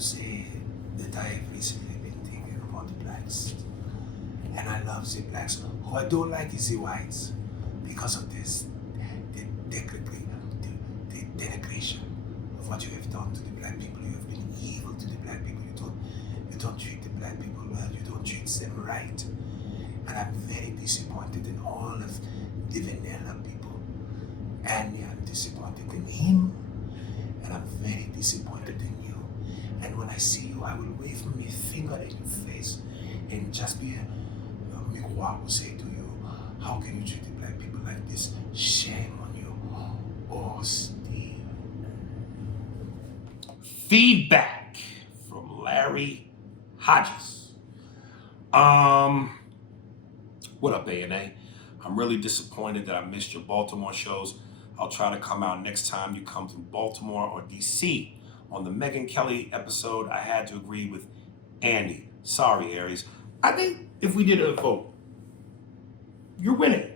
to say that I have recently been thinking about the blacks. And I love the blacks. Who I don't like is the whites because of this, the denigration of what you have done to the black people. You have been evil to the black people. You don't treat the black people well. You don't treat them right. And I'm very disappointed in all of the vanilla people. And I'm disappointed in him. And I'm very disappointed in you. And when I see you, I will wave my finger in your face and just be Miroir will say to you, how can you treat the black people like this? Shame on you. Oh, Steve. Feedback from Larry Hodges. What up, A&A? I'm really disappointed that I missed your Baltimore shows. I'll try to come out next time you come through Baltimore or DC. On the Megyn Kelly episode, I had to agree with Andy. Sorry, Aries. I think if we did a vote, you're winning.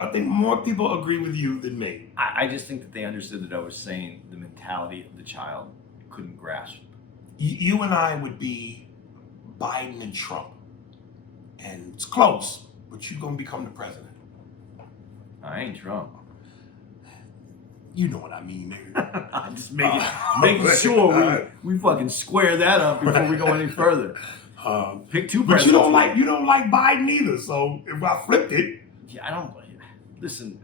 I think more people agree with you than me. I just think that they understood that I was saying the mentality of the child couldn't grasp. You and I would be Biden and Trump. And it's close, but you're going to become the president. I ain't Trump. You know what I mean, nigga. I'm just making sure we fucking square that up before we go any further. Pick two But presidents. you don't like Biden either. So if I flipped it, Yeah, I don't. Listen.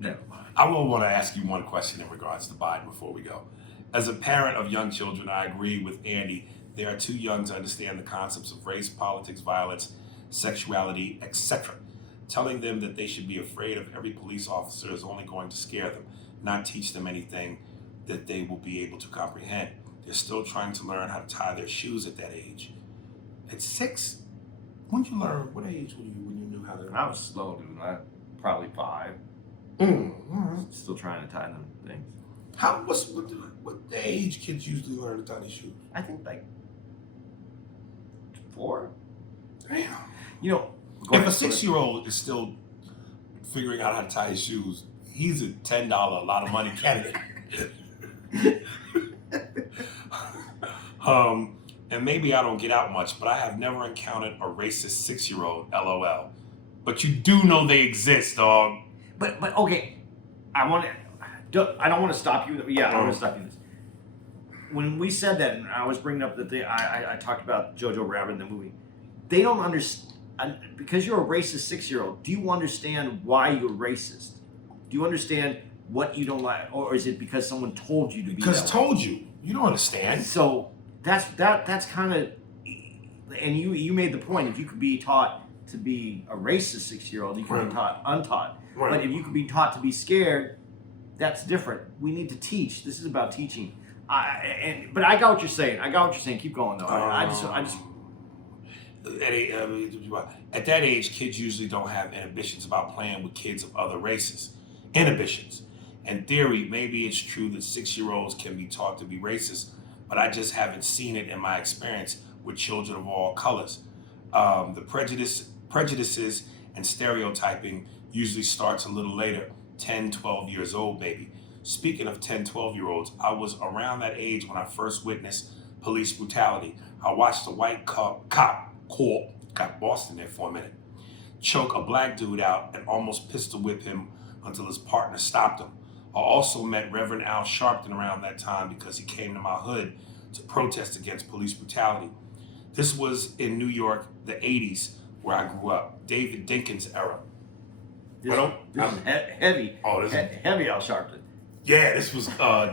Never mind. I will want to ask you one question in regards to Biden before we go. As a parent of young children, I agree with Andy. They are too young to understand the concepts of race, politics, violence, sexuality, etc. Telling them that they should be afraid of every police officer is only going to scare them, not teach them anything that they will be able to comprehend. They're still trying to learn how to tie their shoes at that age. At 6, when did you learn? What age were you when you knew how to? I was slow, dude. Probably 5. Still trying to tie them things. What the age kids usually learn to tie their shoes? I think like 4. Damn. You know, If a 6-year-old is still figuring out how to tie his shoes, he's a $10 a lot of money candidate. And maybe I don't get out much, but I have never encountered a racist 6-year-old, LOL. But you do know they exist, dog. But okay, I don't want to stop you. Yeah, I want to stop you. This. When we said that, and I was bringing up that I talked about Jojo Rabbit in the movie. They don't understand. Because you're a racist 6-year-old, do you understand why you're racist? Do you understand what you don't like, or is it because someone told you to be? Because told you. You don't understand. So that's kind of, and you made the point. If you could be taught to be a racist 6-year-old, you can be taught untaught. Right. But if you could be taught to be scared, that's different. We need to teach. This is about teaching. But I got what you're saying. Keep going though. I just. At that age, kids usually don't have inhibitions about playing with kids of other races. Inhibitions. In theory, maybe it's true that 6-year-olds can be taught to be racist, but I just haven't seen it in my experience with children of all colors. The prejudices and stereotyping usually starts a little later, 10, 12 years old, maybe. Speaking of 10, 12-year-olds, I was around that age when I first witnessed police brutality. I watched a white cop, got Boston there for a minute, choke a black dude out and almost pistol whip him until his partner stopped him. I also met Reverend Al Sharpton around that time because he came to my hood to protest against police brutality. This was in New York, the 80s, where I grew up, David Dinkins era. Heavy. Oh, this is heavy Al Sharpton. Yeah, this was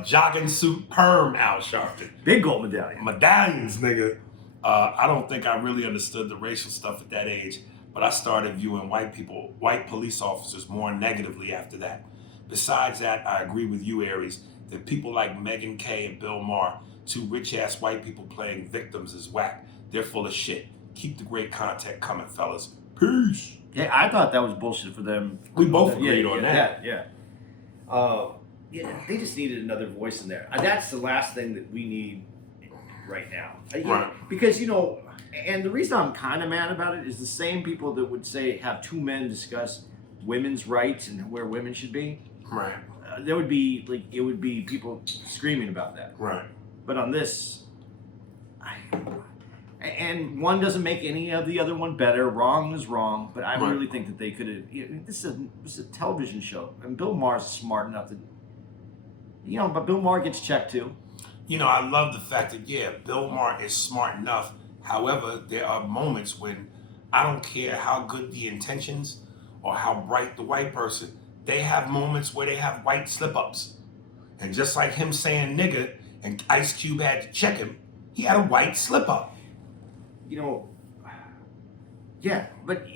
jogging suit perm Al Sharpton. Big gold medallion. Medallions, nigga. I don't think I really understood the racial stuff at that age, but I started viewing white police officers more negatively after that. Besides that, I agree with you, Aries, that people like Megyn Kay and Bill Maher, 2 rich-ass white people playing victims, is whack. They're full of shit. Keep the great content coming, fellas. Peace. Yeah, I thought that was bullshit for them. We both agreed on that. Yeah. They just needed another voice in there. That's the last thing that we need right now. Right. Because, and the reason I'm kind of mad about it is the same people that would say have 2 men discuss women's rights and where women should be. Right. there would be like it would be people screaming about that. Right. But on this, and one doesn't make any of the other one better. Wrong is wrong, but I Right. really think that they could have. This is a television show, and Bill Maher's smart enough to, but Bill Maher gets checked too. I love the fact that Bill Maher is smart enough. However, there are moments when I don't care how good the intentions or how bright the white person, they have moments where they have white slip-ups. And just like him saying nigga and Ice Cube had to check him, he had a white slip-up. Yeah, but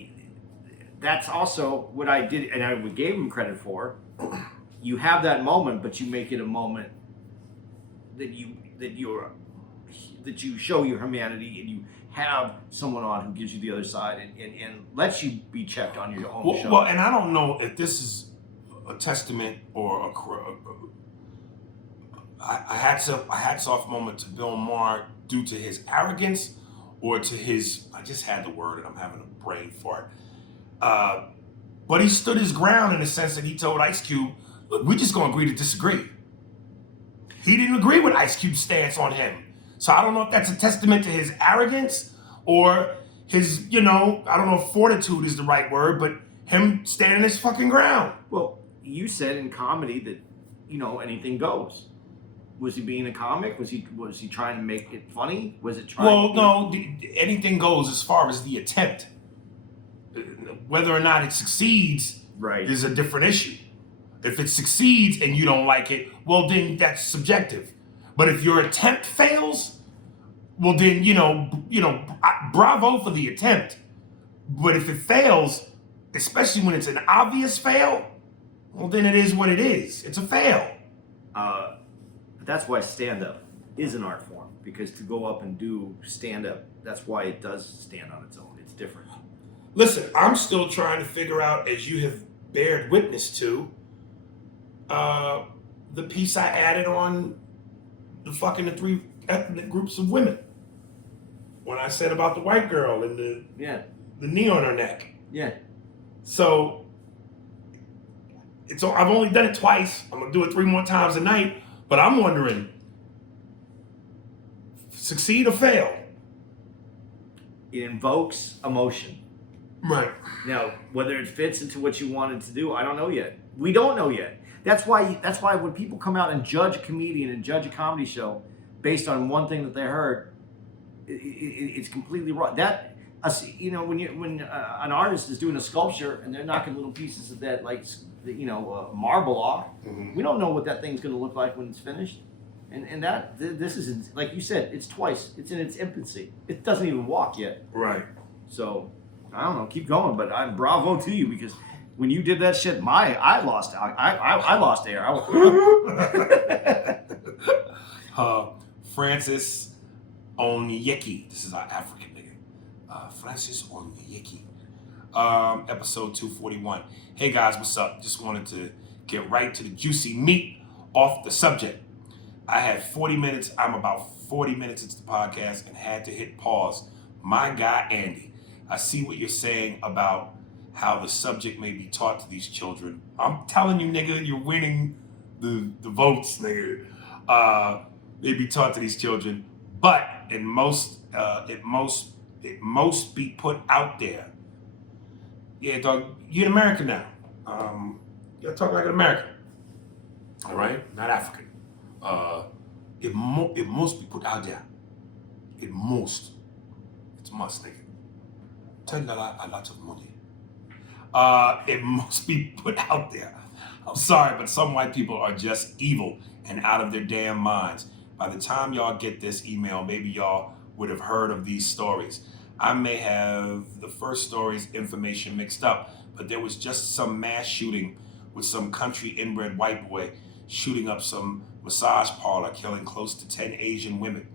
that's also what I did, and I gave him credit for. You have that moment, but you make it a moment that you show your humanity, and you have someone on who gives you the other side and lets you be checked on your own show. Well, and I don't know if this is a testament or a hats off moment to Bill Maher due to his arrogance or to his, I just had the word and I'm having a brain fart. But he stood his ground in the sense that he told Ice Cube, look, we're just going to agree to disagree. He didn't agree with Ice Cube's stance on him. So I don't know if that's a testament to his arrogance or his, I don't know if fortitude is the right word, but him standing his fucking ground. Well, you said in comedy that, anything goes. Was he being a comic? Was he trying to make it funny? Was it trying? Well, no, anything goes as far as the attempt. Whether or not it succeeds is a different issue. If it succeeds and you don't like it, well, then that's subjective. But if your attempt fails, well, then, bravo for the attempt. But if it fails, especially when it's an obvious fail, well, then it is what it is. It's a fail. That's why stand-up is an art form, because to go up and do stand-up, that's why it does stand on its own. It's different. Listen, I'm still trying to figure out, as you have bared witness to, the piece I added on the three ethnic groups of women. When I said about the white girl and the knee on her neck. Yeah. So I've only done it twice. I'm gonna do it 3 more times a night. But I'm wondering, succeed or fail? It invokes emotion. Right. Now, whether it fits into what you wanted to do, I don't know yet. We don't know yet. That's why when people come out and judge a comedian and judge a comedy show based on one thing that they heard, it's completely wrong. That when an artist is doing a sculpture and they're knocking little pieces of that marble off, we don't know what that thing's going to look like when it's finished. And this is, like you said, it's twice. It's in its infancy. It doesn't even walk yet. Right. So I don't know. Keep going, but I'm bravo to you, because when you did that shit, I lost air. Francis Onyeki. This is our African nigga. Francis Onyeki. Episode 241. Hey guys, what's up? Just wanted to get right to the juicy meat off the subject. I had 40 minutes. I'm about 40 minutes into the podcast and had to hit pause. My guy, Andy, I see what you're saying about how the subject may be taught to these children. I'm telling you, nigga, you're winning the votes, nigga. They be taught to these children, but it most be put out there. Yeah, dog, you're in America now. You gotta talk like an American. All right, not African. It must be put out there. It must. It's must, nigga. $10 a lot of money. It must be put out there. I'm sorry, but some white people are just evil and out of their damn minds. By the time y'all get this email, maybe y'all would have heard of these stories. I may have the first story's information mixed up, but there was just some mass shooting with some country inbred white boy shooting up some massage parlor, killing close to 10 Asian women.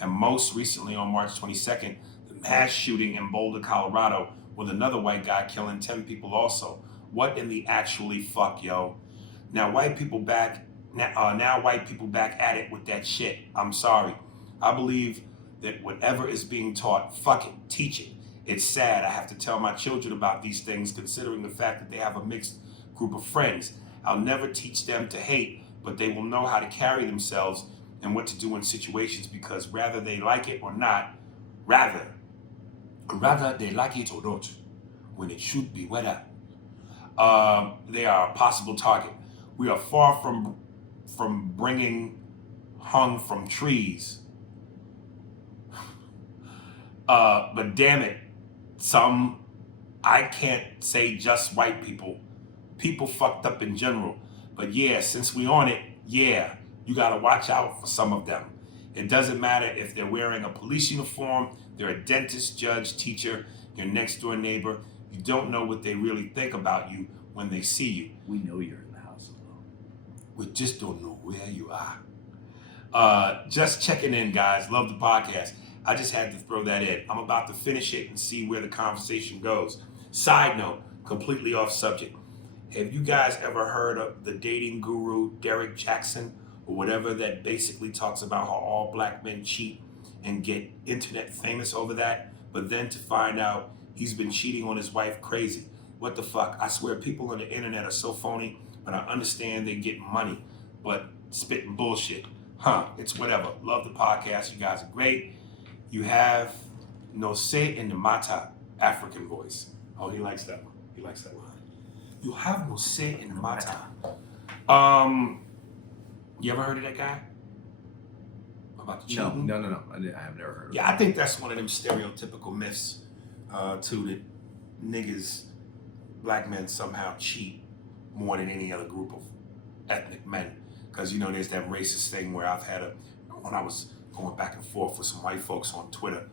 And most recently on March 22nd, the mass shooting in Boulder, Colorado, with another white guy killing 10 people also. What in the actually fuck, yo? Now white people back at it with that shit. I'm sorry. I believe that whatever is being taught, fuck it, teach it. It's sad I have to tell my children about these things, considering the fact that they have a mixed group of friends. I'll never teach them to hate, but they will know how to carry themselves and what to do in situations because rather they like it or not, rather they like it or not, when it should be weather, they are a possible target. We are far from bringing hung from trees. But damn it, I can't say just white people. People fucked up in general. But yeah, since we on it, yeah, you gotta watch out for some of them. It doesn't matter if they're wearing a police uniform, they're a dentist, judge, teacher, your next door neighbor. You don't know what they really think about you when they see you. We know you're in the house alone. We just don't know where you are. Just checking in, guys. Love the podcast. I just had to throw that in. I'm about to finish it and see where the conversation goes. Side note, completely off subject. Have you guys ever heard of the dating guru Derek Jackson or whatever that basically talks about how all black men cheat and get internet famous over that? But then to find out he's been cheating on his wife, crazy. What the fuck? I swear people on the internet are so phony, but I understand they get money, but spitting bullshit. It's whatever. Love the podcast. You guys are great. You have no say in the matter, African voice. Oh, he likes that one. He likes that one. You have no say in the matter. You ever heard of that guy? About the cheating? No. I have never heard of it. Yeah, I think that's one of them stereotypical myths, too, that niggas, black men somehow cheat more than any other group of ethnic men. Because, you know, there's that racist thing where when I was going back and forth with some white folks on Twitter,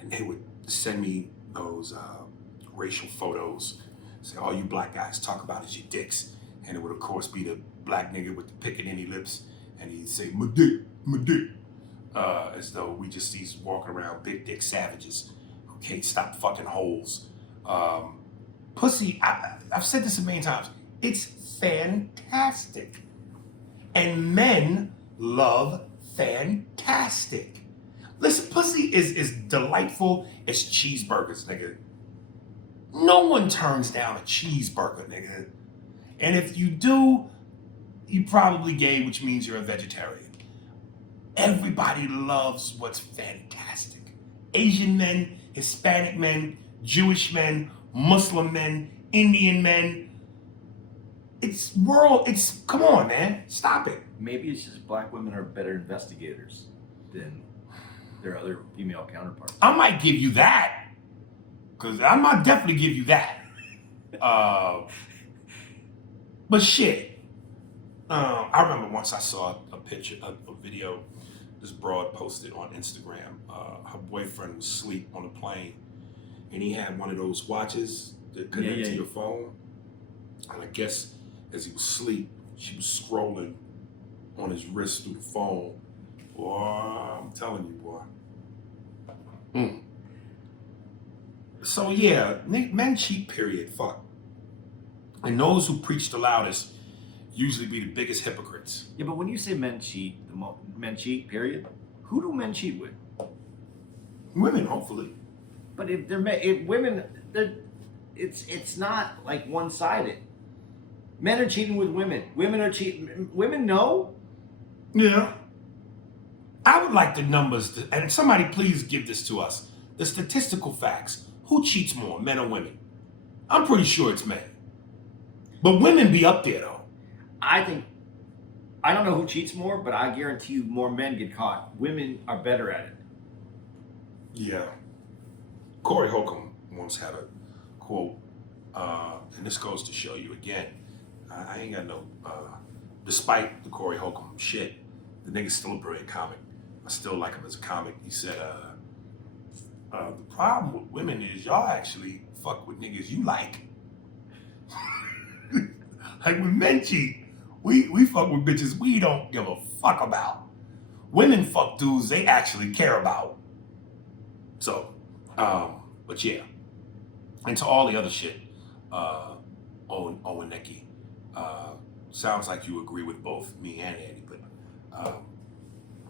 and they would send me those racial photos, say all you black guys talk about is your dicks, and it would of course be the black nigga with the pickaninny lips, and he'd say my dick, as though we just these walking around big dick savages who can't stop fucking holes. Pussy, I've said this a million times, it's fantastic, and men love fantastic. Listen, pussy is delightful as cheeseburgers, nigga. No one turns down a cheeseburger, nigga. And if you do, you probably gay, which means you're a vegetarian. Everybody loves what's fantastic. Asian men, Hispanic men, Jewish men, Muslim men, Indian men. Come on, man. Stop it. Maybe it's just black women are better investigators than their other female counterparts. I might give you that. Because I might definitely give you that. But shit. I remember once I saw a picture, a video, this broad posted on Instagram. Her boyfriend was asleep on a plane, and he had one of those watches that connect to your phone. And I guess as he was asleep, she was scrolling on his wrist through the phone. Boy, I'm telling you, boy. So yeah, men cheat, period. Fuck. And those who preach the loudest usually be the biggest hypocrites. Yeah, but when you say men cheat, men cheat, period. Who do men cheat with? Women, hopefully. But if women, it's not like one-sided. Men are cheating with women. Women are cheating. Women know. Yeah. I would like the numbers, and somebody please give this to us. The statistical facts. Who cheats more, men or women? I'm pretty sure it's men. But women be up there, though. I don't know who cheats more, but I guarantee you more men get caught. Women are better at it. Yeah. Corey Holcomb once had a quote, and this goes to show you again, I ain't got no, despite the Corey Holcomb shit, the nigga's still a brilliant comic. I still like him as a comic. He said, the problem with women is y'all actually fuck with niggas you like. Like when men cheat, we fuck with bitches we don't give a fuck about. Women fuck dudes they actually care about. So, but yeah. And to all the other shit, Owen Necki, sounds like you agree with both me and Eddie, but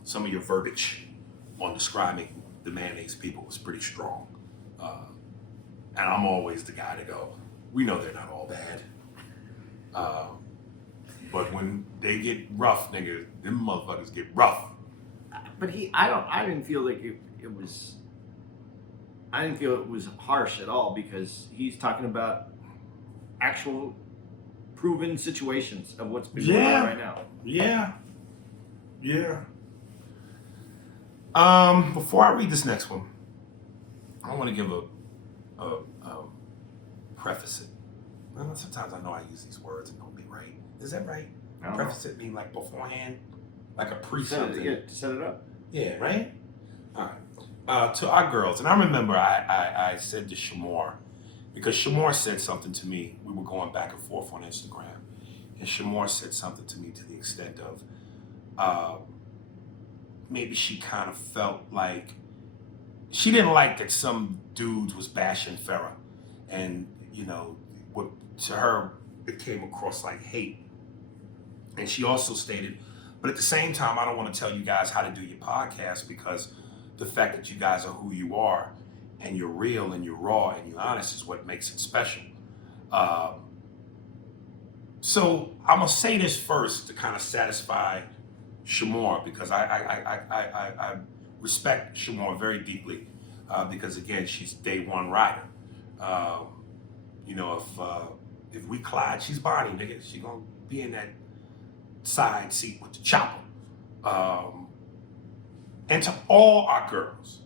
some of your verbiage on describing the mayonnaise people was pretty strong. And I'm always the guy to go, we know they're not all bad. But when they get rough, nigga, them motherfuckers get rough. But I didn't feel like it was. I didn't feel it was harsh at all because he's talking about actual proven situations of what's been going on right now. Yeah. Before I read this next one, I want to give a preface it. Well, sometimes I know I use these words and don't be right. Is that right? Preface it mean like beforehand, like a pre something. Yeah, to set it up. Yeah, right. All right. To our girls, and I remember I said to Shamor, because Shamor said something to me. We were going back and forth on Instagram, and Shamor said something to me to the extent of maybe she kind of felt like she didn't like that some dudes was bashing Farrah, and what to her it came across like hate. And she also stated, but at the same time, I don't want to tell you guys how to do your podcast because the fact that you guys are who you are and you're real and you're raw and you're honest is what makes it special. So I'm gonna say this first to kind of satisfy Shamor because I respect Shamor very deeply because again she's day one rider. If we collide, she's Bonnie, nigga. She gonna be in that side seat with the chopper. And to all our girls,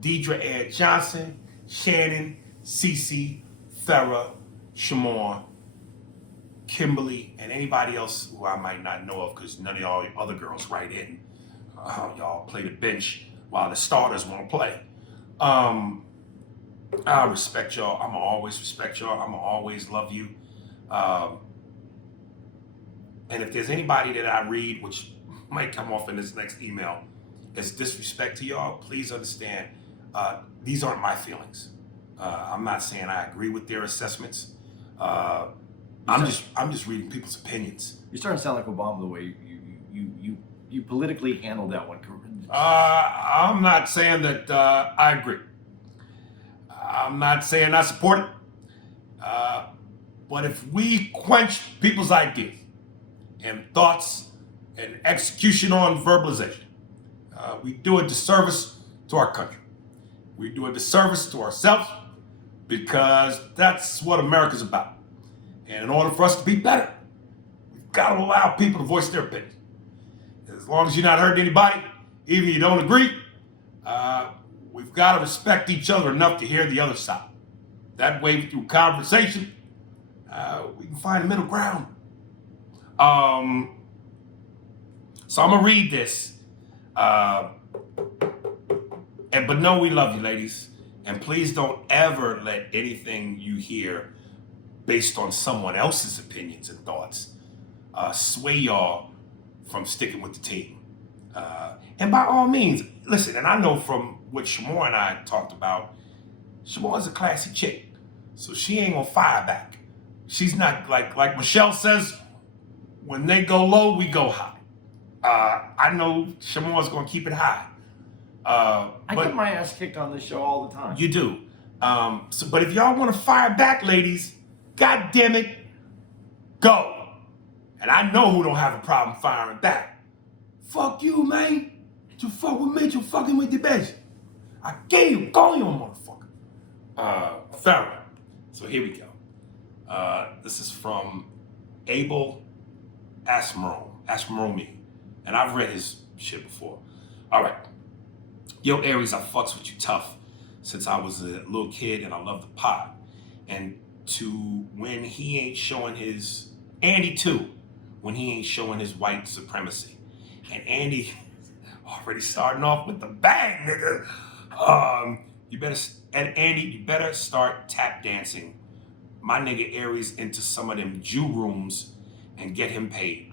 Deidre Ed Johnson, Shannon, Cece, Farrah, Shamor, Kimberly, and anybody else who I might not know of because none of y'all other girls write in. Y'all play the bench while the starters won't play. I respect y'all. I'ma always respect y'all. I'ma always love you. And if there's anybody that I read, which might come off in this next email, as disrespect to y'all, please understand, these aren't my feelings. I'm not saying I agree with their assessments. I'm just reading people's opinions. You're starting to sound like Obama the way you politically handled that one. I'm not saying that I agree. I'm not saying I support it. But if we quench people's ideas and thoughts and execution on verbalization, we do a disservice to our country. We do a disservice to ourselves because that's what America's about. And in order for us to be better, we've got to allow people to voice their opinions. As long as you're not hurting anybody, even if you don't agree, we've got to respect each other enough to hear the other side. That way, through conversation, we can find a middle ground. So I'm gonna read this, but know we love you, ladies, and please don't ever let anything you hear based on someone else's opinions and thoughts sway y'all from sticking with the team. And by all means, listen, and I know from what Shamor and I talked about, Shamor is a classy chick, so she ain't gonna fire back. She's not like Michelle says, when they go low, we go high. I know Shamor's gonna keep it high. I get my ass kicked on this show all the time. You do. But if y'all want to fire back, ladies, God damn it, go. And I know who don't have a problem firing back. Fuck you, man. You fuck with me, you fucking with the best. I gave you, call you a motherfucker. Farrah. So here we go. This is from Abel Ashmaromi. And I've read his shit before. All right. Yo, Aries, I fucks with you tough since I was a little kid and I love the pod. And to when he ain't showing his, Andy too, when he ain't showing his white supremacy. And Andy already starting off with the bang, nigga. Andy, you better start tap dancing my nigga Aries into some of them Jew rooms and get him paid.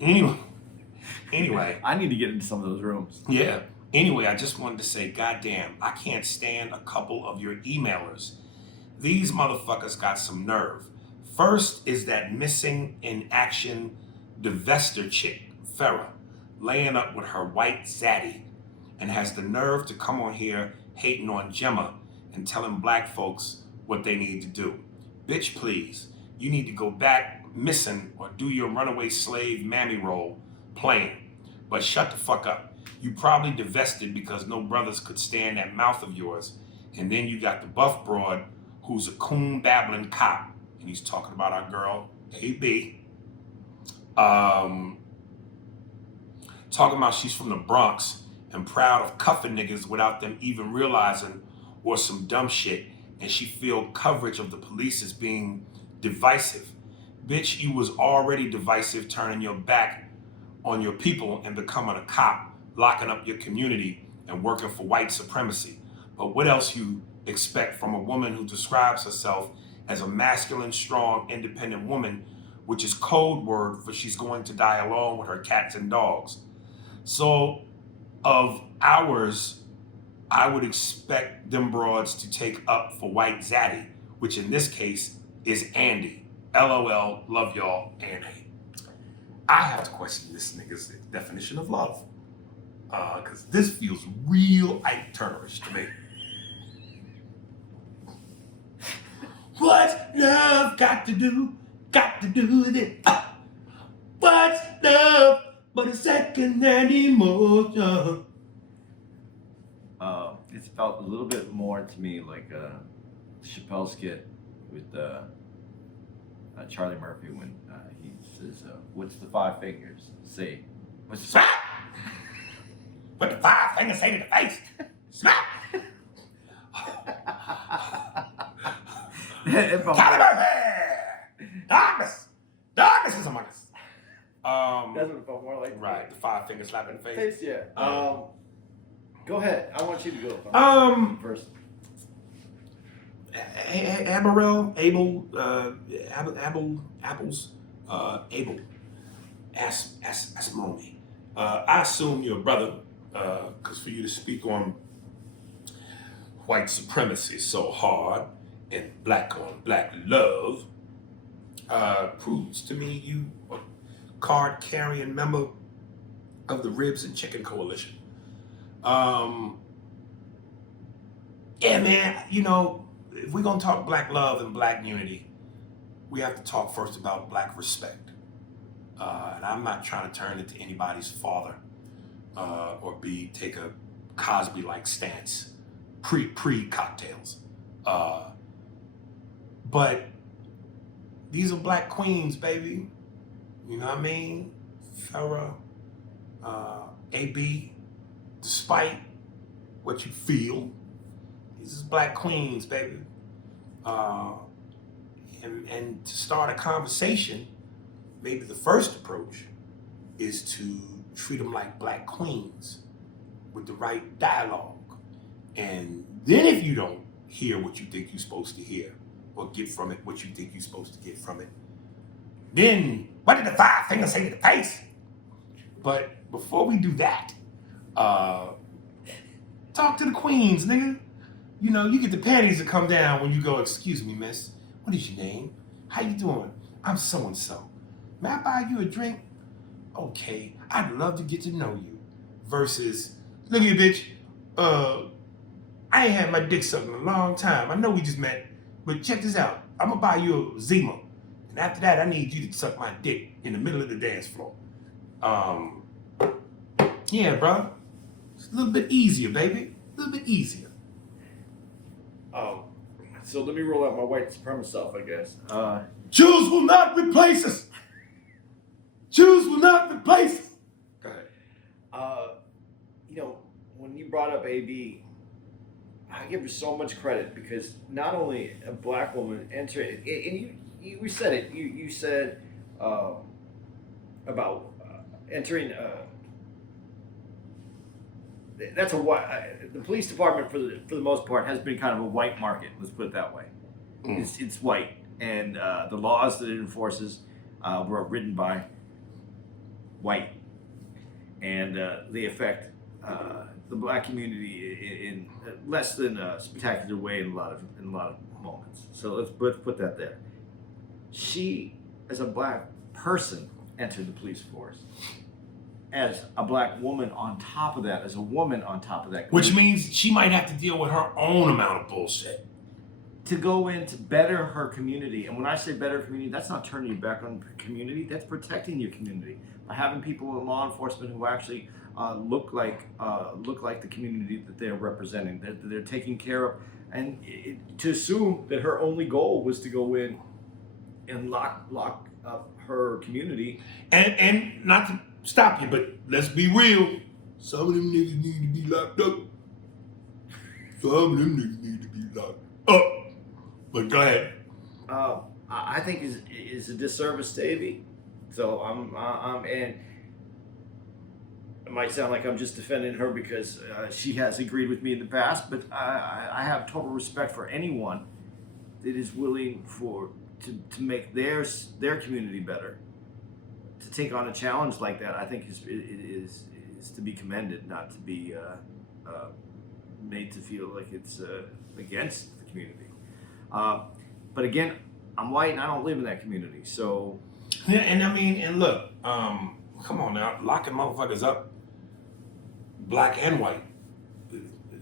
Anyway. I need to get into some of those rooms. Yeah. Anyway, I just wanted to say, goddamn, I can't stand a couple of your emailers. These motherfuckers got some nerve. First is that missing in action divester chick, Farrah, laying up with her white zaddy and has the nerve to come on here hating on Gemma and telling black folks what they need to do. Bitch, please. you need to go back missing or do your runaway slave mammy role playing. But shut the fuck up. You probably divested because no brothers could stand that mouth of yours. And then you got the buff broad who's a coon babbling cop. And he's talking about our girl, AB. Talking about she's from the Bronx and proud of cuffing niggas without them even realizing, or some dumb shit. And she feel coverage of the police as being divisive. Bitch, you was already divisive, turning your back on your people and becoming a cop, locking up your community and working for white supremacy. But what else you expect from a woman who describes herself as a masculine, strong, independent woman, which is code word for she's going to die alone with her cats and dogs. So of ours, I would expect them broads to take up for white zaddy, which in this case is Andy. LOL, love y'all, Andy. I have to question this nigga's definition of love. Because this feels real Ike Turnerish to me. What's love got to do with it? What's love but a second-hand emotion? It's felt a little bit more to me like a Chappelle skit with Charlie Murphy when he says, "What's the five fingers say?" What's the Smack! What the five fingers say to the face? Smack! Charlie Murphy! Darkness! Darkness is among us. That's what it felt more like. Right, the five finger slap in the face. Yeah. Go ahead. I want you to go first. Abel, ask Momi. I assume you're a brother, because for you to speak on white supremacy so hard and black on black love proves to me you a card-carrying member of the Ribs and Chicken Coalition. Yeah, man, you know, if we're gonna talk black love and black unity, we have to talk first about black respect. And I'm not trying to turn into anybody's father or take a Cosby-like stance pre-cocktails. But these are black queens, baby. You know what I mean? Farrah, AB, despite what you feel, these is black queens, baby. And to start a conversation, maybe the first approach is to treat them like black queens with the right dialogue. And then if you don't hear what you think you're supposed to hear or get from it what you think you're supposed to get from it, then what did the five fingers say to the face? But before we do that, talk to the queens, nigga. You know, you get the panties to come down when you go, "Excuse me, miss, what is your name? How you doing? I'm so-and-so. May I buy you a drink? Okay, I'd love to get to know you." Versus, "Look here, bitch, I ain't had my dick sucked in a long time. I know we just met, but check this out. I'm gonna buy you a Zima. And after that, I need you to suck my dick in the middle of the dance floor." Yeah, bro. It's a little bit easier, baby. A little bit easier. So let me roll out my white supremacist self, I guess. Jews will not replace us. Jews will not replace us. Go ahead. You know, when you brought up AB, I give her so much credit because not only a black woman entering, and you said it. You said about entering. That's a white. The police department, for the most part, has been kind of a white market. Let's put it that way. It's white, and the laws that it enforces were written by white, and they affect the black community in less than a spectacular way in a lot of moments. So let's put that there. She, as a black person, entered the police force. As a black woman on top of that, as a woman on top of that. Which means she might have to deal with her own amount of bullshit. to go in to better her community. And when I say better community, that's not turning your back on community. That's protecting your community by having people in law enforcement who actually look like the community that they're representing, that they're taking care of. And to assume that her only goal was to go in and lock up her community. And not to stop you, but let's be real. Some of them niggas need to be locked up. Some of them niggas need to be locked up. But go ahead. I think is a disservice to Avy. So I'm and it might sound like I'm just defending her because she has agreed with me in the past, but I have total respect for anyone that is willing to make their community better. To take on a challenge like that, I think is to be commended, not to be made to feel like it's against the community. But again, I'm white and I don't live in that community, so. Yeah, and I mean, and look, come on now, locking motherfuckers up, black and white,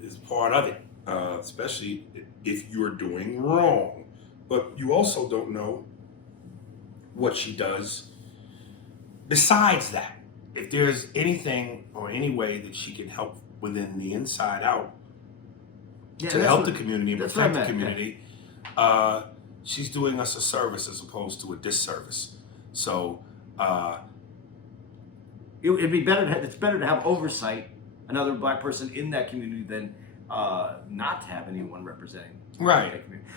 is part of it, especially if you're doing wrong. But you also don't know what she does besides that. If there's anything or any way that she can help within the inside out to help the community and protect the community, she's doing us a service as opposed to a disservice. So it'd be better. It's better to have oversight, another black person in that community, than not to have anyone representing. Right. That community.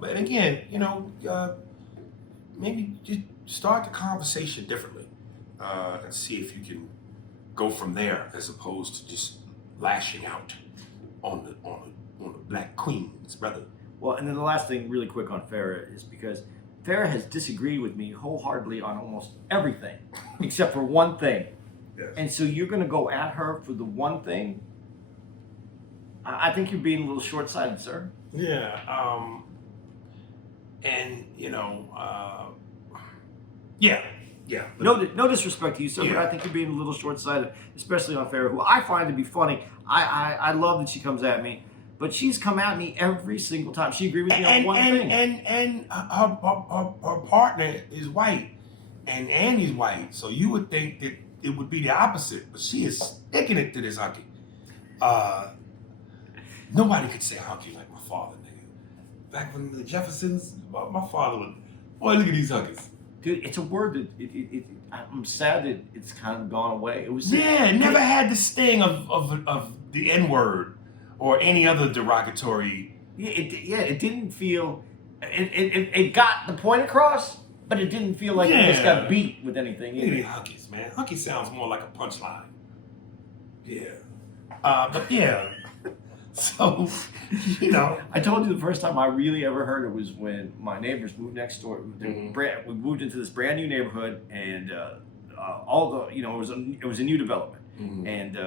But again, maybe just start the conversation differently and see if you can go from there as opposed to just lashing out on the black queens, brother. Well, and then the last thing, really quick on Farrah, is because Farrah has disagreed with me wholeheartedly on almost everything, except for one thing. Yes. And so you're going to go at her for the one thing? I think you're being a little short-sighted, sir. Yeah. Yeah. No disrespect to you, sir, Yeah. but I think you're being a little short-sighted, especially on Farrah, who I find to be funny. I love that she comes at me, but she's come at me every single time. She agreed with me on one thing. And her partner is white, and Andy's white, so you would think that it would be the opposite, but she is sticking it to this hunky. Nobody could say hunky like my father, nigga. Back when the Jeffersons, my father would, boy, look at these hunkies. Dude, it's a word that I'm sad that it's kind of gone away. It was it never had the sting of the N-word or any other derogatory. It didn't feel. It got the point across, but it didn't feel like it just got beat with anything. Look at these hunkies, man. Hunky sounds more like a punchline. Yeah. But yeah. So, I told you the first time I really ever heard it was when my neighbors moved next door. We moved into this brand new neighborhood, and it was a new development. Mm-hmm. And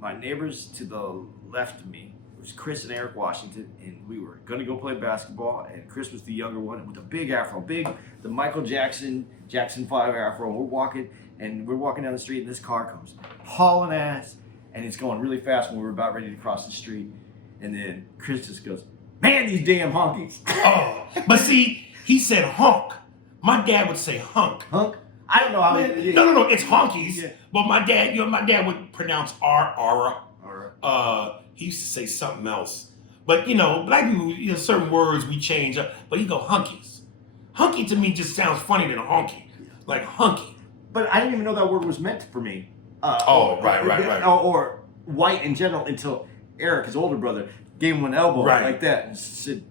my neighbors to the left of me was Chris and Eric Washington, and we were going to go play basketball. And Chris was the younger one with a big afro, the Michael Jackson 5 afro. And we're walking down the street, and this car comes hauling ass, and it's going really fast when we were about ready to cross the street. And then Chris just goes, "Man, these damn honkies." Oh, but see, he said honk. My dad would say hunk. Hunk? I don't know how. No, it's honkies. Yeah. But my dad would pronounce aura. Aura. He used to say something else. But black people, certain words we change up. But he go hunkies. Hunky to me just sounds funny than a honky. Like hunky. But I didn't even know that word was meant for me. Right. Or white in general until Eric, his older brother, gave him an elbow like that and said,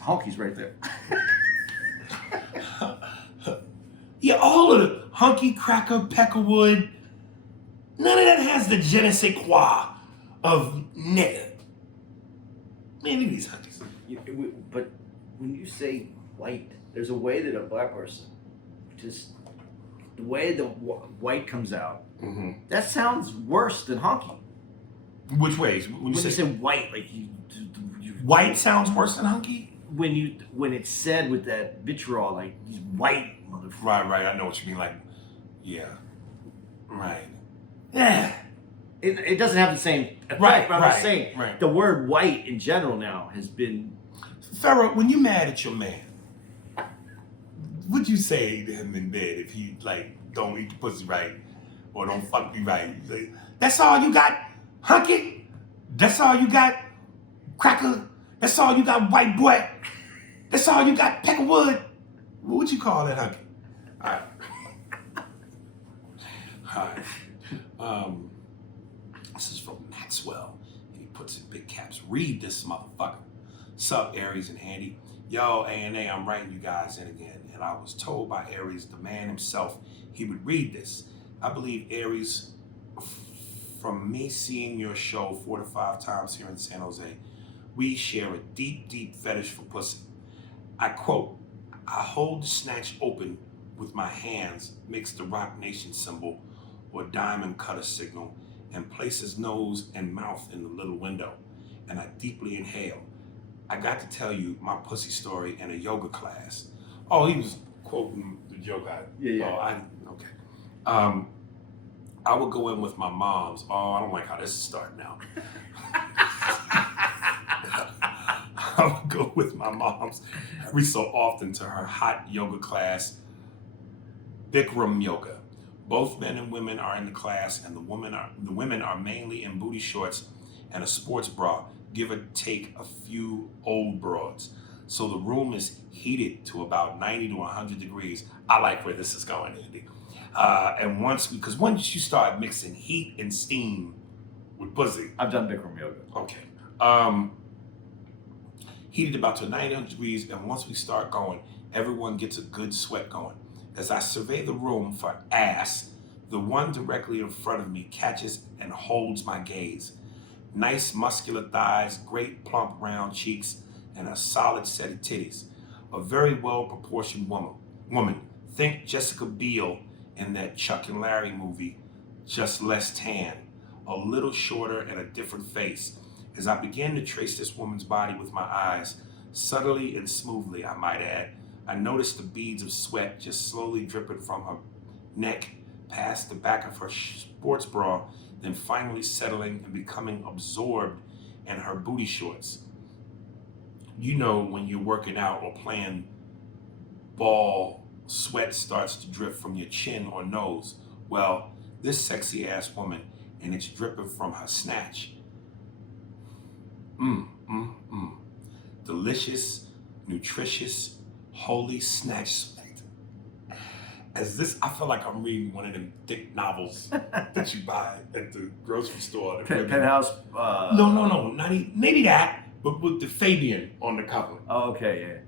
"Honky's right there." Yeah, all of the hunky, cracker, peckerwood, none of that has the je ne sais quoi of nigga. Man, look at these hunkies. But when you say white, there's a way that a black person, just the way the white comes out, that sounds worse than honky. Which ways? When you say white, like you white sounds worse than hunky? When it's said with that vitriol, like these white motherfuckers. Right. I know what you mean. Like, yeah. Right. Yeah. It doesn't have the same effect, Right, but I'm just saying right. the word white in general now has been. Pharaoh, when you mad at your man, what'd you say to him in bed if he like don't eat the pussy right or don't fuck me right? You say, that's all you got, hunky? That's all you got, cracker? That's all you got, white boy? That's all you got, peckerwood? What would you call that, hunky? All right. All right. This is from Maxwell, and he puts in big caps. Read this motherfucker. Sup, Aries and Andy. Yo, A&A, I'm writing you guys in again. And I was told by Aries, the man himself, he would read this. I believe Aries, from me seeing your show 4 to 5 times here in San Jose, we share a deep, deep fetish for pussy. I quote, I hold the snatch open with my hands, makes the Rock Nation symbol or diamond cutter signal, and place his nose and mouth in the little window, and I deeply inhale. I got to tell you my pussy story in a yoga class. Oh, he was quoting the yoga. Yeah. Oh, okay. I would go in with my mom's. Oh, I don't like how this is starting now. I would go with my mom's every so often to her hot yoga class, Bikram yoga. Both men and women are in the class, and the women are mainly in booty shorts and a sports bra, give or take a few old broads. So the room is heated to about 90 to 100 degrees. I like where this is going, Andy. And once you start mixing heat and steam with pussy. I've done Bikram yoga. Okay. Heated about to 90 degrees, and once we start going, everyone gets a good sweat going. As I survey the room for ass, the one directly in front of me catches and holds my gaze. Nice muscular thighs, great plump round cheeks, and a solid set of titties. A very well-proportioned woman. Think Jessica Biel in that Chuck and Larry movie, just less tan. A little shorter and a different face. As I begin to trace this woman's body with my eyes, subtly and smoothly, I might add, I noticed the beads of sweat just slowly dripping from her neck past the back of her sports bra, then finally settling and becoming absorbed in her booty shorts. You know when you're working out or playing ball, sweat starts to drip from your chin or nose. Well, this sexy ass woman, and it's dripping from her snatch. Delicious, nutritious, holy snatch sweat. As this, I feel like I'm reading one of them thick novels that you buy at the grocery store. Penthouse. No, not even, maybe that, but with the Fabian on the cover. Oh, okay, yeah.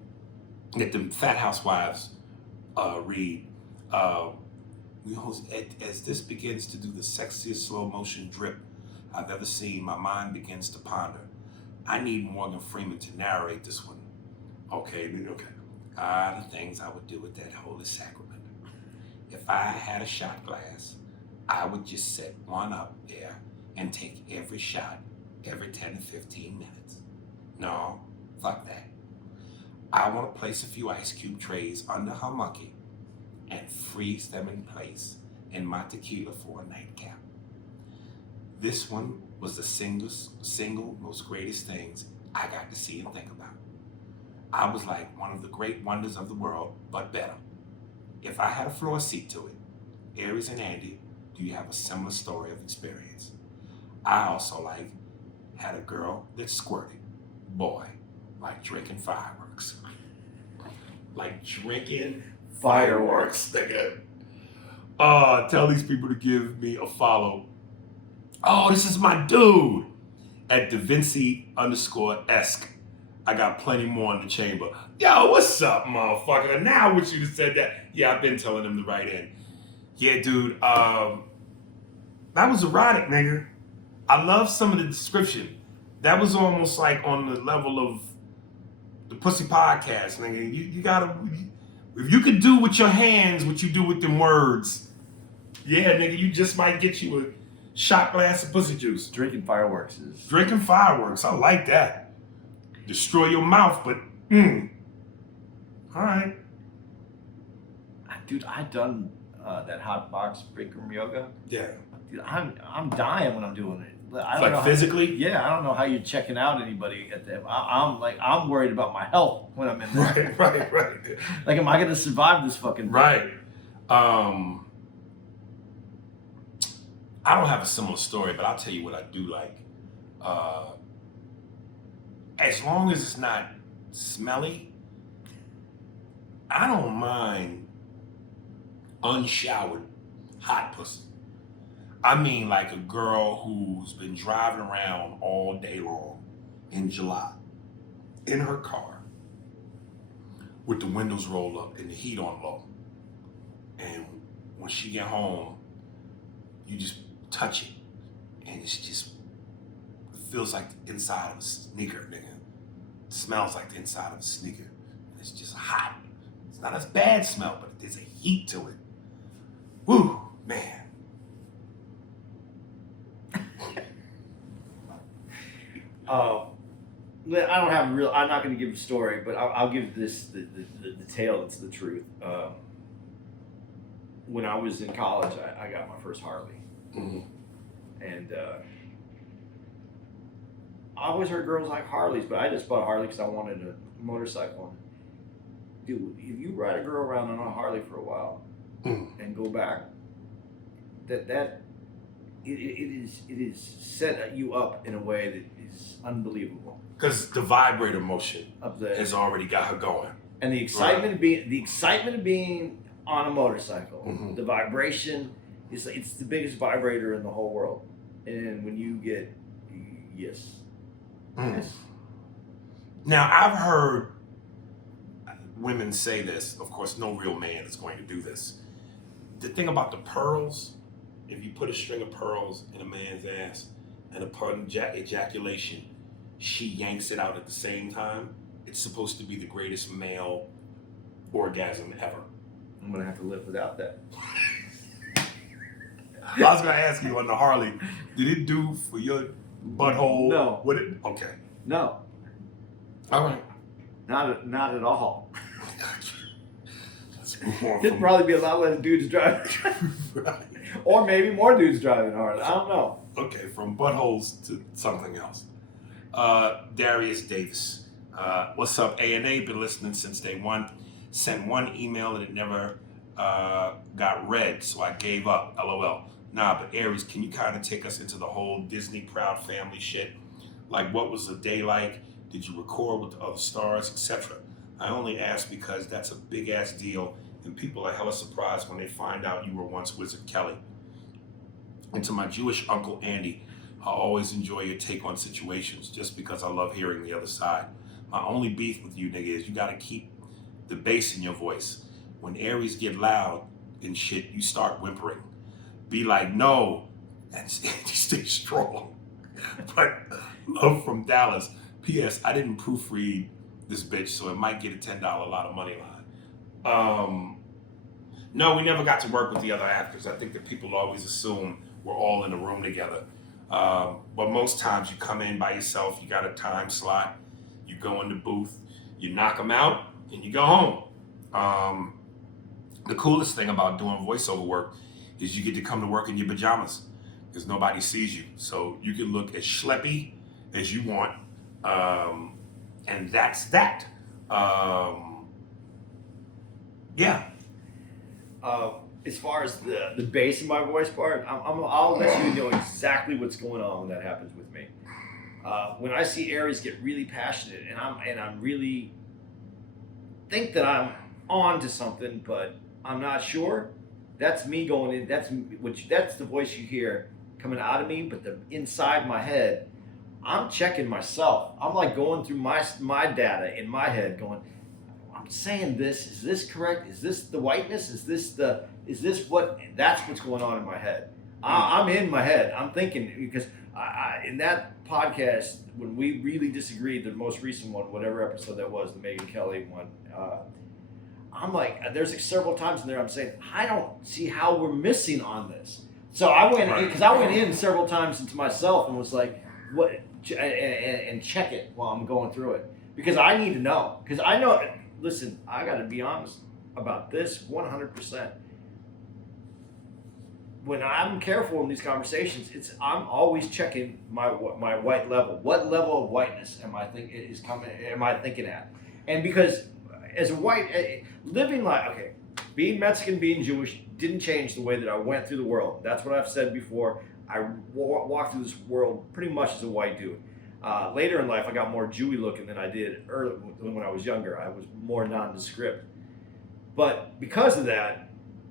That the Fat Housewives read. As this begins to do the sexiest slow motion drip I've ever seen, my mind begins to ponder. I need Morgan Freeman to narrate this one. Okay. The things I would do with that holy sacrament. If I had a shot glass, I would just set one up there and take every shot every 10 to 15 minutes. No, fuck that. I want to place a few ice cube trays under her monkey and freeze them in place in my tequila for a nightcap. This one was the single most greatest things I got to see and think about. I was like one of the great wonders of the world, but better. If I had a floor seat to it, Aries and Andy, do you have a similar story of experience? I also had a girl that squirted. Boy, like drinking fireworks. Like drinking fireworks, nigga. Tell these people to give me a follow. Oh, this is my dude. At DaVinci_esque. I got plenty more in the chamber. Yo, what's up, motherfucker? Now what you just said that. Yeah, I've been telling him to write in. Yeah, dude, that was erotic, nigga. I love some of the description. That was almost like on the level of the Pussy Podcast, nigga. You gotta, if you could do with your hands what you do with them words, yeah, nigga, you just might get you a shot glass of pussy juice. Drinking fireworks is... Drinking fireworks, I like that. Destroy your mouth, but, all right. Dude, I done that hot box Bikram yoga. Yeah. I'm dying when I'm doing it. I don't Like know physically? Yeah, I don't know how you're checking out anybody at them. I'm worried about my health when I'm in there. Right. Like, am I going to survive this fucking thing? Right. I don't have a similar story, but I'll tell you what I do like. As long as it's not smelly, I don't mind unshowered hot pussy. I mean, like a girl who's been driving around all day long in July in her car with the windows rolled up and the heat on low. And when she get home, you just touch it and it feels like the inside of a sneaker, nigga. It smells like the inside of a sneaker. And it's just hot. It's not a bad smell, but there's a heat to it. Woo, man. I don't have I'm not going to give a story, but I'll give this the tale that's the truth. When I was in college, I got my first Harley. Mm-hmm. And I always heard girls like Harleys, but I just bought a Harley because I wanted a motorcycle. Dude, if you ride a girl around on a Harley for a while and go back, it is set you up in a way that is unbelievable. Because the vibrator motion Up there. has already got her going. And the excitement of being on a motorcycle, the vibration it's the biggest vibrator in the whole world. And when you get yes. Now I've heard women say this. Of course, no real man is going to do this. The thing about the pearls, if you put a string of pearls in a man's ass and upon ejaculation, she yanks it out at the same time, it's supposed to be the greatest male orgasm ever. I'm gonna have to live without that. I was gonna ask you on the Harley, did it do for your butthole? No. What it? Okay. No. All right. Not at all. Let's move on. There'd probably be a lot less dudes driving. Right. Or maybe more dudes driving hard. I don't know. Okay, from buttholes to something else. Darius Davis. What's up, A&A? Been listening since day one. Sent one email and it never got read, so I gave up. LOL. Nah, but Aries, can you kind of take us into the whole Disney Proud Family shit? Like, what was the day like? Did you record with the other stars, etc.? I only ask because that's a big ass deal, and people are hella surprised when they find out you were once Wizard Kelly. And to my Jewish uncle Andy, I always enjoy your take on situations just because I love hearing the other side. My only beef with you, nigga, is you gotta keep the bass in your voice. When Aries get loud and shit, you start whimpering. Be like, no, and stay strong. But love from Dallas. P.S. I didn't proofread this bitch, so it might get a $10 lot of money line. No, we never got to work with the other actors. I think that people always assume we're all in a room together. But most times you come in by yourself, you got a time slot, you go in the booth, you knock them out, and you go home. The coolest thing about doing voiceover work is you get to come to work in your pajamas because nobody sees you. So you can look as schleppy as you want. And that's that. Yeah. As far as the bass in my voice part, I'll let you know exactly what's going on when that happens with me. When I see Aries get really passionate and I'm really think that I'm on to something, but I'm not sure. That's me going in. That's the voice you hear coming out of me. But the inside my head, I'm checking myself. I'm like going through my data in my head, going, I'm saying this. Is this correct? Is this the whiteness? Is this what? That's what's going on in my head. I'm in my head. I'm thinking because in that podcast when we really disagreed, the most recent one, whatever episode that was, the Megyn Kelly one. I'm like, there's several times in there I'm saying, I don't see how we're missing on this. So I went in, because I went in several times into myself and was like, what, and check it while I'm going through it. Because I need to know. Because I know, listen, I got to be honest about this 100%. when I'm careful in these conversations, I'm always checking my white level. What level of whiteness am I thinking at? And because as a white, living life, okay, being Mexican, being Jewish didn't change the way that I went through the world. That's what I've said before. I walked through this world pretty much as a white dude. Later in life, I got more Jewy looking than I did early when I was younger. I was more nondescript. But because of that,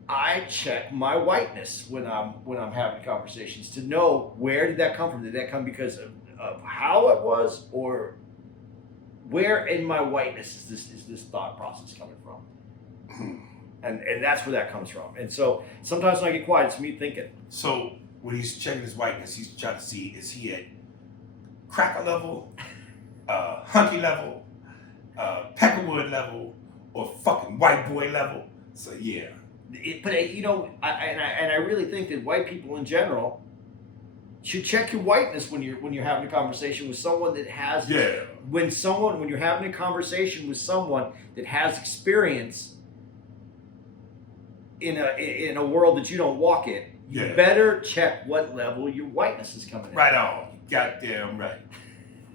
I check my whiteness when I'm having conversations to know where did that come from. Did that come because of how it was, or where in my whiteness is this thought process coming from? And that's where that comes from. And so sometimes when I get quiet, it's me thinking. So when he's checking his whiteness, he's trying to see, is he at cracker level, hunky level, peckerwood level, or fucking white boy level? So yeah. But you know, I really think that white people in general should check your whiteness when you're having a conversation with someone that has when you're having a conversation with someone that has experience in a world that you don't walk in. You better check what level your whiteness is coming in. Right on. Goddamn right.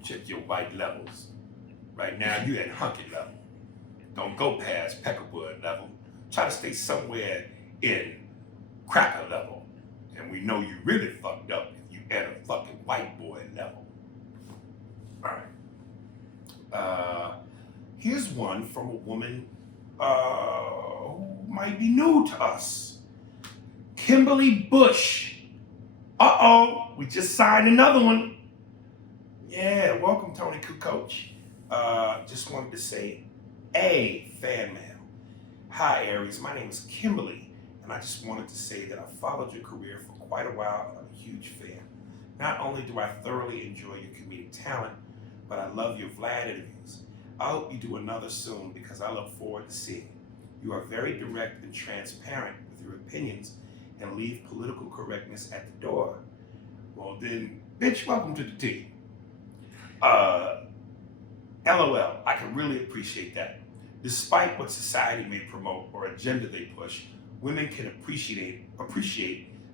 Check your white levels. Right now you at hunky level. Don't go past peckerwood level. Try to stay somewhere in cracker level. And we know you really fucked up if you at a fucking white boy level. Alright. Here's one from a woman who might be new to us. Kimberly Bush. Uh-oh, we just signed another one. Yeah, welcome Tony Coach. Just wanted to say, fan mail. Hi Aries, my name is Kimberly, and I just wanted to say that I followed your career for quite a while and I'm a huge fan. Not only do I thoroughly enjoy your comedic talent, but I love your Vlad interviews. I hope you do another soon because I look forward to seeing it. You are very direct and transparent with your opinions and leave political correctness at the door. Well then, bitch, welcome to the team. LOL, I can really appreciate that. Despite what society may promote or agenda they push, women can appreciate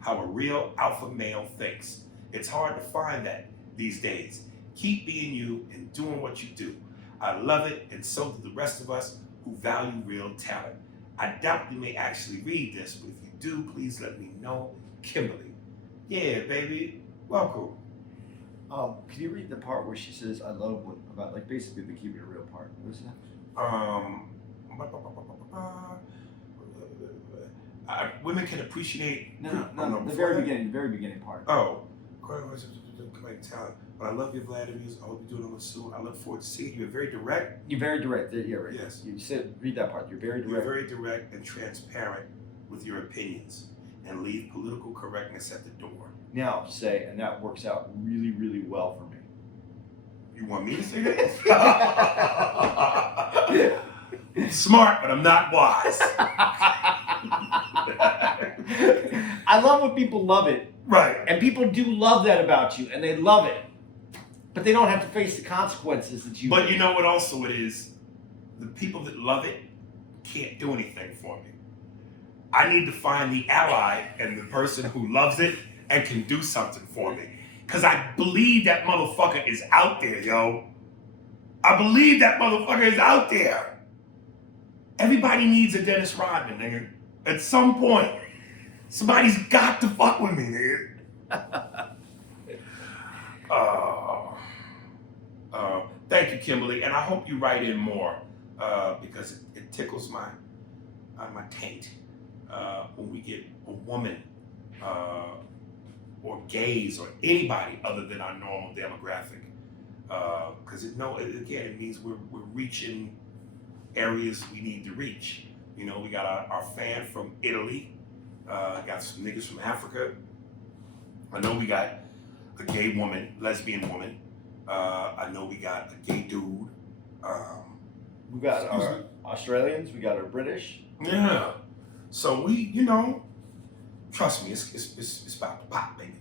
how a real alpha male thinks. It's hard to find that these days. Keep being you and doing what you do. I love it, and so do the rest of us who value real talent. I doubt you may actually read this, but if you do, please let me know. Kimberly. Yeah, baby. Welcome. Can you read the part where she says, I love what, about, like, basically the keep it real part? What is that? Women can appreciate. No, the very beginning part. Oh. Talent. But I love your Vlad interviews. I hope you do another soon. I look forward to seeing you. You're very direct. You're very direct. Yeah, right. Yes. You said, read that part. You're very direct. You're very direct and transparent with your opinions and leave political correctness at the door. Now say, and that works out really, really well for me. You want me to say that? I'm smart, but I'm not wise. I love when people love it. Right. And people do love that about you, and they love it. But they don't have to face the consequences that you But you know what also it is? The people that love it can't do anything for me. I need to find the ally and the person who loves it and can do something for me. Because I believe that motherfucker is out there, yo. I believe that motherfucker is out there. Everybody needs a Dennis Rodman, nigga. At some point, somebody's got to fuck with me, nigga. Thank you, Kimberly, and I hope you write in more because it tickles my taint when we get a woman or gays or anybody other than our normal demographic, because it means we're reaching areas we need to reach. You know, we got our fan from Italy, got some niggas from Africa. I know we got a gay woman, lesbian woman. I know we got a gay dude. We got our Australians, we got our British. Yeah. So we, trust me, it's about to pop, baby.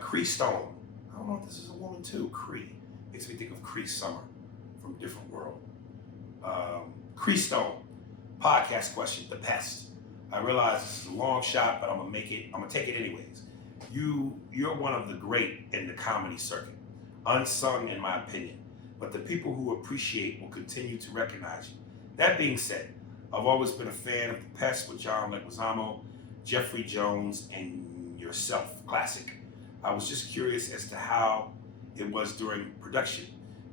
Cree Stone. I don't know if this is a woman too. Cree. Makes me think of Cree Summer from Different World. Cree Stone. Podcast question, The Pest. I realize this is a long shot, but I'm gonna take it anyways. You're one of the great in the comedy circuit, unsung in my opinion, but the people who appreciate will continue to recognize you. That being said, I've always been a fan of The Pest with John Leguizamo, Jeffrey Jones, and yourself, classic. I was just curious as to how it was during production,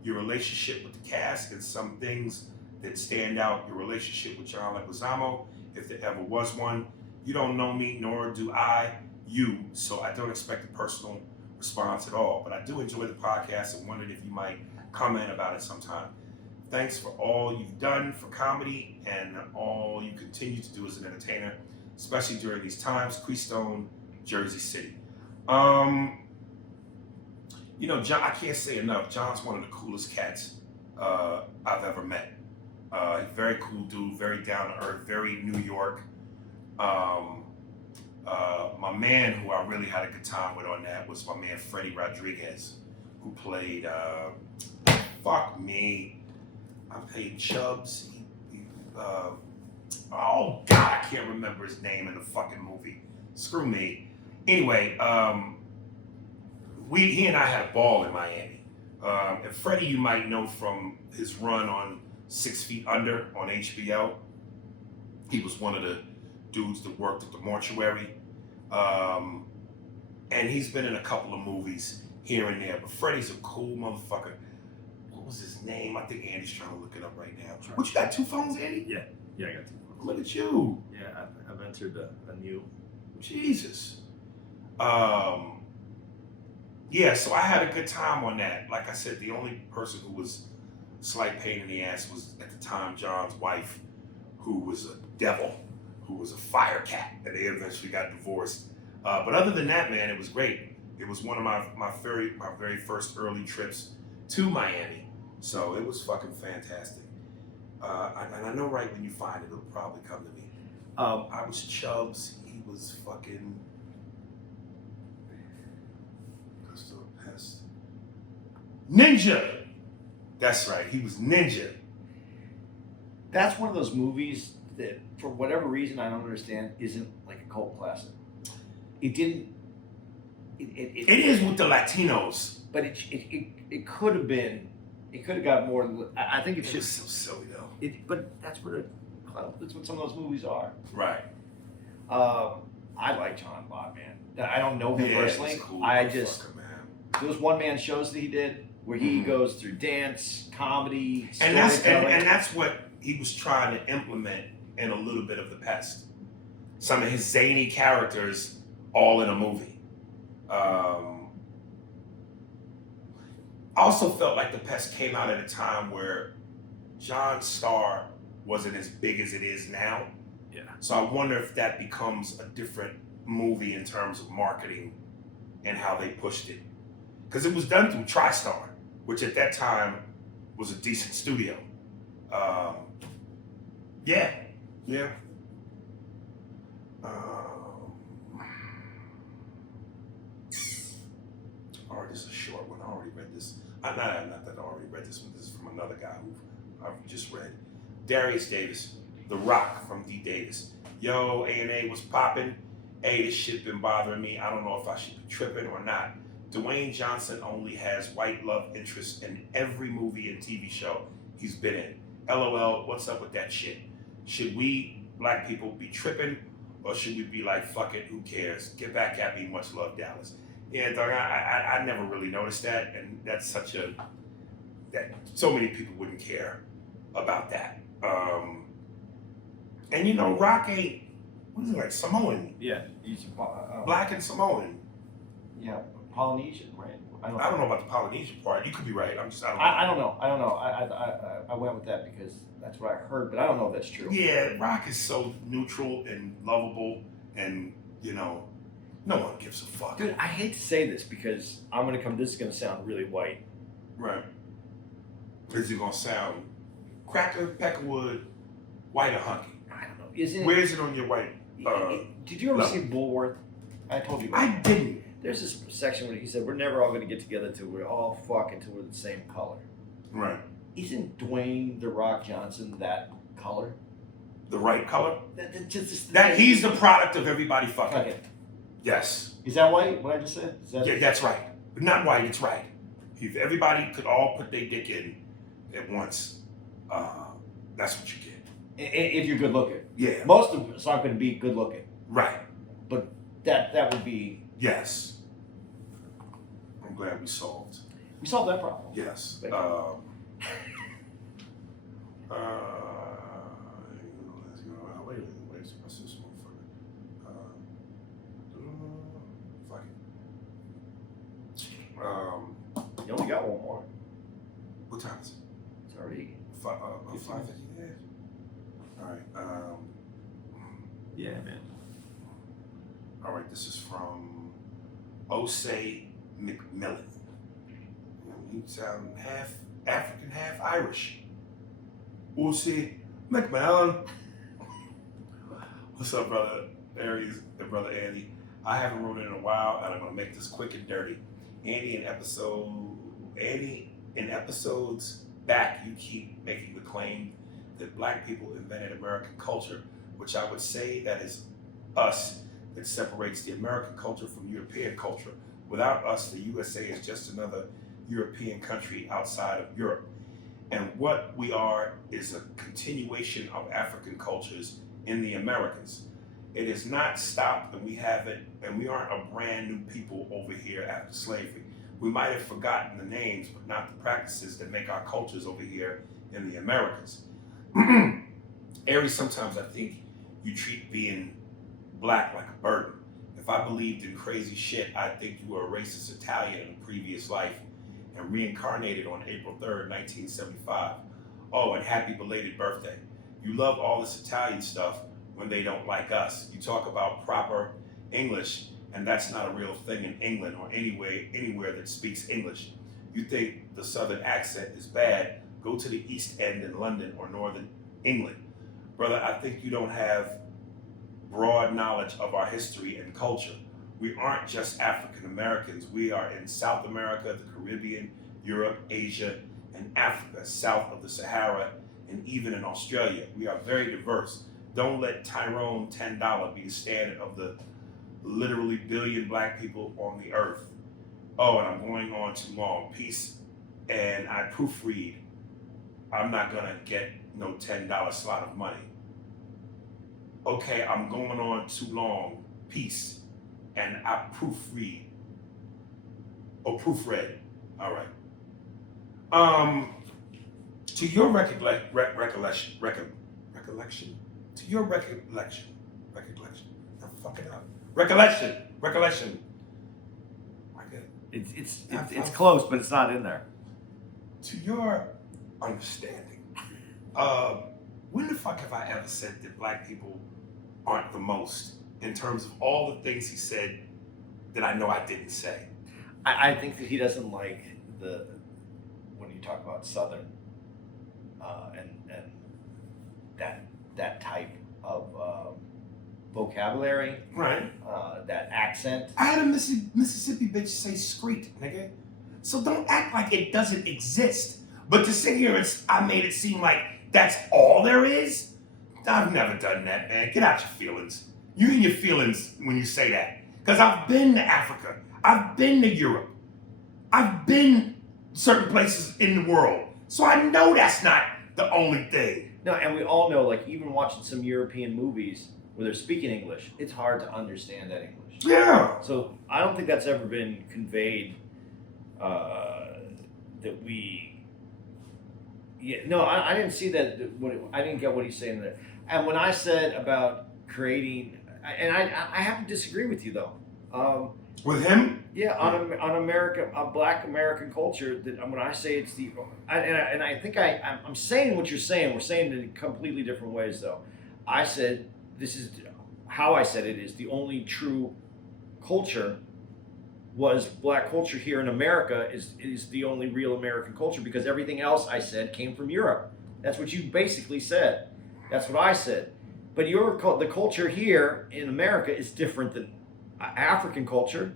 your relationship with the cast, and some things that stand out, your relationship with John Leguizamo, if there ever was one. You don't know me, nor do I you, so I don't expect a personal response at all, but I do enjoy the podcast and wondered if you might comment about it sometime. Thanks for all you've done for comedy and all you continue to do as an entertainer, especially during these times. Keystone, Jersey City. John, I can't say enough. John's one of the coolest cats I've ever met. Very cool dude, very down to earth, very New York. My man who I really had a good time with on that was my man Freddie Rodriguez, who played, fuck me, I played Chubbs. Oh God, I can't remember his name in the fucking movie. Screw me. Anyway, he and I had a ball in Miami. And Freddie, you might know from his run on 6 Feet Under on HBO. He was one of the dudes that worked at the mortuary. And he's been in a couple of movies here and there, but Freddie's a cool motherfucker. What was his name? I think Andy's trying to look it up right now. What, you got 2 phones, Andy? Yeah, I got 2 phones. Look at you. Yeah, I've entered a new. Jesus. Yeah, so I had a good time on that. Like I said, the only person who was a slight pain in the ass was at the time John's wife, who was a devil, who was a fire cat, and they eventually got divorced. But other than that, man, it was great. It was one of my very first early trips to Miami, so it was fucking fantastic. And I know right when you find it, it'll probably come to me. I was Chubbs. He was fucking. Ninja. That's right. He was Ninja. That's one of those movies that, for whatever reason I don't understand, isn't like a cult classic. It didn't. It is with the Latinos, but it could have been. It could have got more. I think it's just just so silly though. But that's what some of those movies are. Right. I like John a lot, man. I don't know him personally. He's cool. I just man. those one-man shows that he did, where he goes through dance, comedy, and that's what he was trying to implement in a little bit of The Pest. Some of his zany characters, all in a movie. I also felt like The Pest came out at a time where John's star wasn't as big as it is now. Yeah. So I wonder if that becomes a different movie in terms of marketing and how they pushed it. Because it was done through TriStar, which at that time was a decent studio. Yeah. This is a short one. I already read this. Not that I already read this one. This is from another guy who I've just read. Darius Davis, The Rock from D. Davis. Yo, A&A was popping. Hey, this shit been bothering me. I don't know if I should be tripping or not. Dwayne Johnson only has white love interests in every movie and TV show he's been in. LOL, what's up with that shit? Should we, black people, be tripping, or should we be like, fuck it, who cares? Get back at me, much love, Dallas. Yeah, dog, I never really noticed that, and that's that so many people wouldn't care about that. And Rock ain't, what is it, like Samoan? Yeah, he's Black and Samoan. Yeah, Polynesian, right? I don't know about the Polynesian part. You could be right. I don't know. I went with that because that's what I heard, but I don't know if that's true. Yeah, Rock is so neutral and lovable, and no one gives a fuck. Dude, I hate to say this because this is gonna sound really white. Right. Is it gonna sound cracker, peckerwood, white or hunky? I don't know. Where is it on your white? Did you ever see Bulworth? I told you about I didn't. There's this section where he said, we're never all going to get together till we're all fuck until we're the same color. Right. Isn't Dwayne The Rock Johnson that color? The right color? Just That he's the product of everybody fucking. Okay. Yes. Is that white? What I just said? Is that... Yeah, that's right. Not white, it's right. If everybody could all put their dick in at once, that's what you get. If you're good looking. Yeah. Most of us aren't going to be good looking. Right. But that would be... Yes. I'm glad we solved. We solved that problem. Yes. Thank you. Wait, what's this motherfucker? Fuck it. You only got one more. What time is it? It's already... 5:50. Yeah. All right. Yeah, man. All right. This is from Osei McMillan. You sound half African, half Irish. Osei McMillan. What's up, brother Aries and brother Andy? I haven't wrote in a while, and I'm gonna make this quick and dirty. Andy, in episodes back, you keep making the claim that black people invented American culture, which I would say that is us that separates the American culture from European culture. Without us, the USA is just another European country outside of Europe. And what we are is a continuation of African cultures in the Americas. It has not stopped, and we aren't a brand new people over here after slavery. We might have forgotten the names, but not the practices that make our cultures over here in the Americas. Aries, sometimes I think you treat being black like a burden. If I believed in crazy shit, I'd think you were a racist Italian in a previous life and reincarnated on April 3rd, 1975. Oh, and happy belated birthday. You love all this Italian stuff when they don't like us. You talk about proper English, and that's not a real thing in England or anywhere that speaks English. You think the Southern accent is bad, go to the East End in London or Northern England. Brother, I think you don't have broad knowledge of our history and culture. We aren't just African Americans. We are in South America, the Caribbean, Europe, Asia, and Africa, south of the Sahara, and even in Australia. We are very diverse. Don't let Tyrone $10 be the standard of the literally billion black people on the earth. Oh, and I'm going on too long. Peace. And I proofread. I'm not gonna get no $10 slot of money. Okay, I'm going on too long. Peace. And I proofread. Or proofread. All right. To your recollection. I'm fucking up. Recollection. It's close, but it's not in there. To your understanding, when the fuck have I ever said that black people aren't the most in terms of all the things he said that I know I didn't say? I think that he doesn't like when you talk about Southern and that type of vocabulary, Right. that accent. I had a Mississippi bitch say Skreet, nigga. So don't act like it doesn't exist. But to sit here and I made it seem like that's all there is? I've never done that, man. Get out your feelings. You and your feelings when you say that. Because I've been to Africa. I've been to Europe. I've been certain places in the world. So I know that's not the only thing. No, and we all know, like, even watching some European movies where they're speaking English, it's hard to understand that English. Yeah. So I don't think that's ever been conveyed that we... Yeah, no, I didn't see that. I didn't get what he's saying there. And when I said about creating... And I have to disagree with you, though. With him? Yeah, on America, Black American culture. That when I say it's the, I think I'm saying what you're saying. We're saying it in completely different ways, though. I said this is how I said it is the only true culture was Black culture here in America is the only real American culture because everything else I said came from Europe. That's what you basically said. That's what I said. But the culture here in America is different than African culture.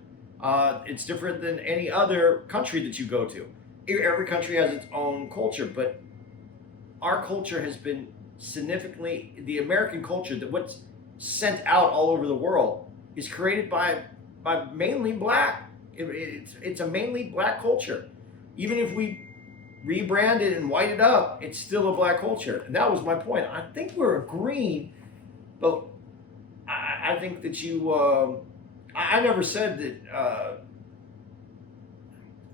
It's different than any other country that you go to. Every country has its own culture, but our culture has been significantly, the American culture, that what's sent out all over the world, is created by mainly black. It's a mainly black culture. Even if we rebrand it and white it up, it's still a black culture. And that was my point. I think we're agreeing, but I think that you. I never said that.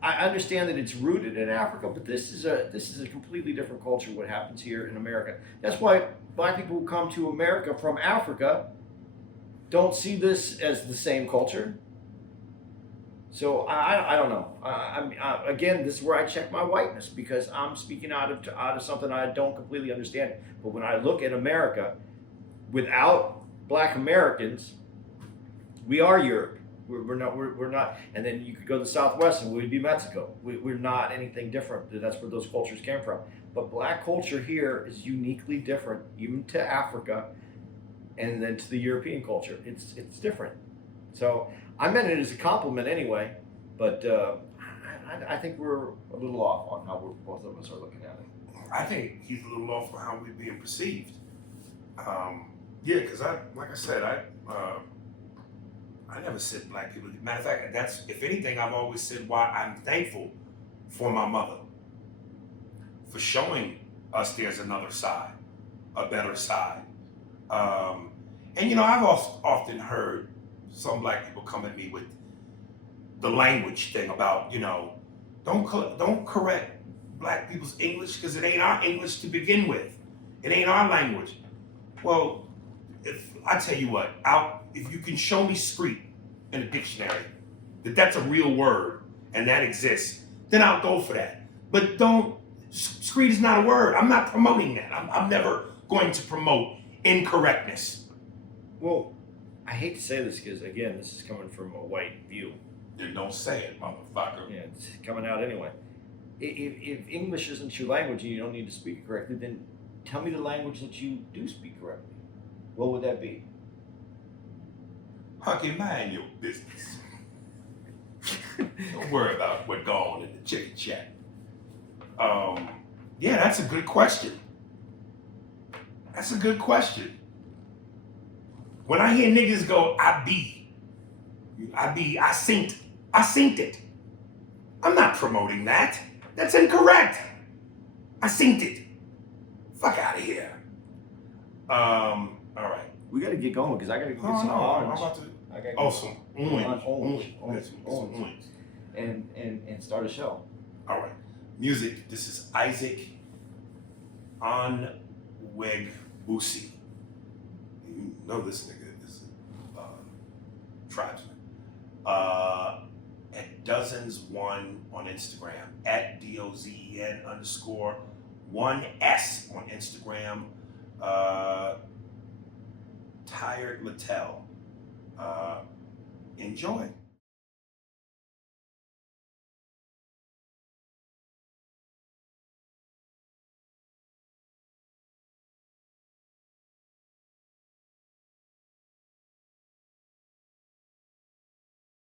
I understand that it's rooted in Africa, but this is a completely different culture. What happens here in America? That's why black people who come to America from Africa don't see this as the same culture. So I don't know. Again, this is where I check my whiteness, because I'm speaking out of something I don't completely understand. But when I look at America, without black Americans, we are Europe. We're not. And then you could go to the Southwest and we'd be Mexico. We're not anything different. That's where those cultures came from. But black culture here is uniquely different, even to Africa, and then to the European culture. It's different. So I meant it as a compliment anyway, but I think we're a little off on how both of us are looking at it. I think he's a little off on how we're being perceived. Yeah, because like I said, I never said black people. Matter of fact, that's, if anything, I've always said why I'm thankful for my mother, for showing us there's another side, a better side. And you know, I've often heard some black people come at me with the language thing about, you know, don't correct black people's English because it ain't our English to begin with. It ain't our language. Well, if I tell you what, if you can show me Skreet in a dictionary, that's a real word and that exists, then I'll go for that. But Skreet is not a word. I'm not promoting that. I'm never going to promote incorrectness. Well, I hate to say this because, again, this is coming from a white view. Then don't say it, motherfucker. Yeah, it's coming out anyway. If English isn't your language and you don't need to speak it correctly, then tell me the language that you do speak correctly. What would that be? Hucky, mind your business. Don't worry about what's going on in the chicken chat. Yeah, that's a good question. That's a good question. When I hear niggas go, I synced it. I'm not promoting that. That's incorrect. I synced it. Fuck out of here. All right. We got to get going because I got to go get some I'm orange. about to. I gotta Oh, go some orange. And start a show. All right. Music. This is Isaac Onwegbusi. You know this nigga. This is tribesman. At Dozens1 on Instagram. At DOZEN_1S on Instagram. Tired Littell. Enjoy.